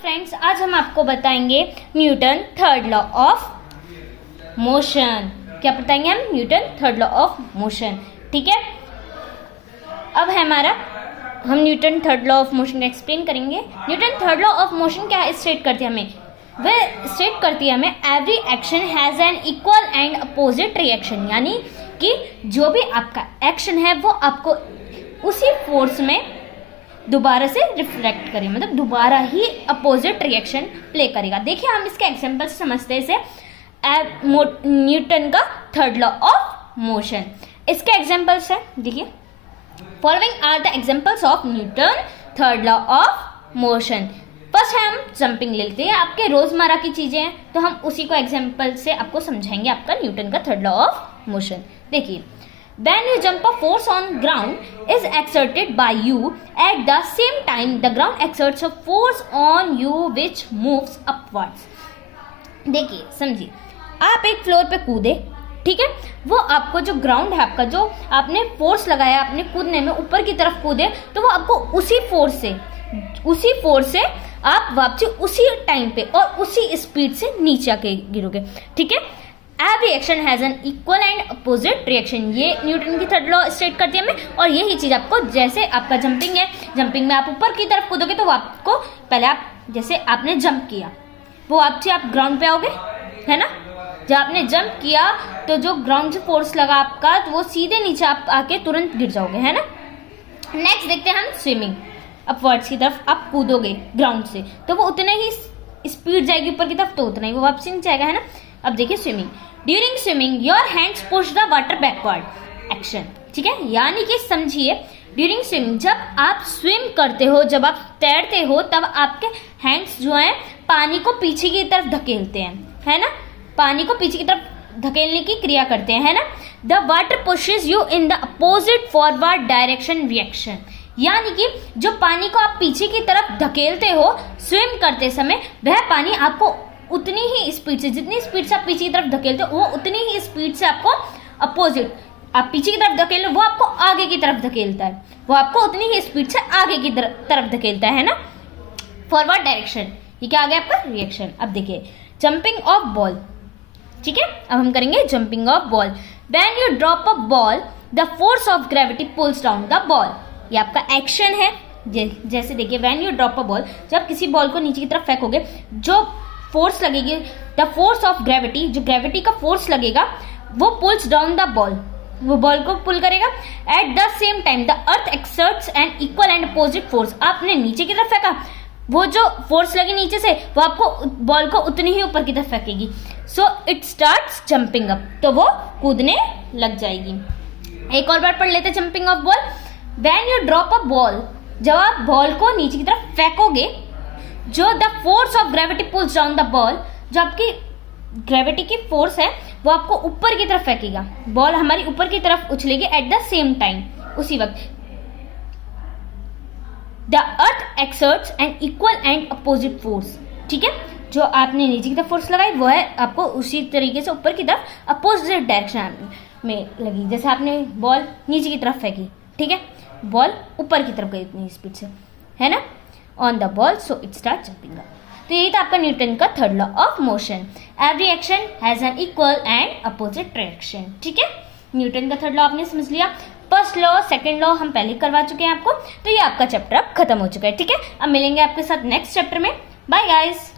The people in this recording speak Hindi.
फ्रेंड्स, आज हम आपको बताएंगे Newton third law of motion. क्या बताएंगे हम? Newton third law of motion. ठीक है, अब है हमारा, हम Newton third law of motion explain करेंगे। Newton third law of motion क्या स्टेट करती है हमें? वह स्टेट करती है हमें every action has an equal and opposite reaction, यानी कि जो भी आपका एक्शन है वो आपको उसी फोर्स में दोबारा से रिफ्लेक्ट करेगा, मतलब दोबारा ही अपोजिट रिएक्शन प्ले करेगा। देखिए, हम इसके एग्जांपल से समझते हैं इसे न्यूटन का थर्ड लॉ ऑफ मोशन। इसके एग्जांपल्स है, देखिए, following are the examples of Newton third law of motion. First है, हम जंपिंग लेते हैं, आपके रोजमर्रा की चीजें हैं तो हम उसी को एग्जांपल से आपको समझाएंगे आपका न्यूटन का थर्ड लॉ ऑफ मोशन। देखिए, when you jump, a force on ground is exerted by you. At the same time, the ground exerts a force on you which moves upwards. देखिए, समझिए, आप एक फ्लोर पे कूदे, ठीक है, वो आपको जो ग्राउंड है आपका, जो आपने फोर्स लगाया अपने कूदने में, ऊपर की तरफ कूदे तो वो आपको उसी फोर्स से आप वापसी उसी टाइम पे और उसी स्पीड से नीचे आके गिरोगे। ठीक है, every action has an equal and opposite reaction, ये न्यूटन की थर्ड लॉ स्टेट करती है हमें। और यही चीज आपको, जैसे आपका जंपिंग है, जंपिंग में आप ऊपर की तरफ कूदोगे तो आपको पहले आप जैसे आपने जंप किया वो आपसे आप ग्राउंड पे आओगे, है ना। जब आपने जंप किया तो जो ग्राउंड से फोर्स लगा आपका, तो वो सीधे नीचे आप आके तुरंत गिर जाओगे, है ना। नेक्स्ट देखते हैं हम स्विमिंग। अपवर्ड्स की तरफ आप कूदोगे ग्राउंड से तो वो उतने ही स्पीड जाएगी ऊपर की तरफ, तो उतना ही वो वापसी नीचे आएगा, है ना। अब देखिए swimming, during swimming your hands push the water backward action. ठीक है, यानी कि समझिए, ड्यूरिंग स्विमिंग, जब आप स्विम करते हो, जब आप तैरते हो, तब आपके हैंड्स जो हैं पानी को पीछे की तरफ धकेलते हैं, है ना, पानी को पीछे की तरफ धकेलने की क्रिया करते हैं, है ना। The water pushes you in the opposite forward direction reaction, यानी कि जो पानी को आप पीछे की तरफ धकेलते हो स्विम करते समय, वह पानी आपको उतनी ही स्पीड से, जितनी स्पीड से आप पीछे की तरफ धकेलते हो, वो उतनी ही स्पीड से आपको अपोजिट, आप पीछे की तरफ धकेल लो, वो आपको आगे की तरफ धकेलता है, वो आपको उतनी ही स्पीड से आगे की तरफ धकेलता है ना, फॉरवर्ड डायरेक्शन। ये क्या आ गया आपका? रिएक्शन। अब देखिए, जंपिंग ऑफ बॉल। ठीक है, अब हम करेंगे jumping of ball. When you drop a ball the force of gravity pulls down the ball, ये आपका एक्शन है। जैसे देखिए, when you drop a ball, जब किसी बॉल को नीचे की तरफ फेंकोगे, जो फोर्स लगेगी, द फोर्स ऑफ ग्रेविटी, जो ग्रेविटी का फोर्स लगेगा, वो पुल्स डाउन द बॉल, वो बॉल को पुल करेगा। At the same time the earth exerts an equal and opposite force, आपने नीचे की तरफ फेंका, वो जो फोर्स लगी नीचे से, वो आपको बॉल को उतनी ही ऊपर की तरफ फेंकेगी। So it starts jumping up, तो वो कूदने लग जाएगी। एक और बार पढ़ लेते jumping of ball. When you drop a ball, जब आप बॉल को नीचे की तरफ फेंकोगे, जो the force of gravity pulls down the ball, जो आपकी ग्रेविटी की फोर्स है वो आपको ऊपर की तरफ फेंकेगा, बॉल हमारी ऊपर की तरफ उछलेगी। एट द सेम टाइम, उसी वक्त, the earth exerts an equal and opposite force. ठीक है, जो आपने नीचे की तरफ फोर्स लगाई वो है आपको उसी तरीके से ऊपर की तरफ अपोजिट डायरेक्शन में लगी, जैसे आपने बॉल नीचे की तरफ फेंकी, ठीक है, बॉल ऊपर की तरफ गई इतनी स्पीड से, है ना, on the ball, so it start jumping up. तो यही था आपका न्यूटन का third law of motion. Every action has an equal and opposite reaction. ठीक है, न्यूटन का थर्ड लॉ आपने समझ लिया। फर्स्ट लॉ, सेकंड लॉ हम पहले करवा चुके हैं आपको, तो ये आपका चैप्टर अब खत्म हो चुका है। ठीक है, अब मिलेंगे आपके साथ नेक्स्ट चैप्टर में। Bye guys.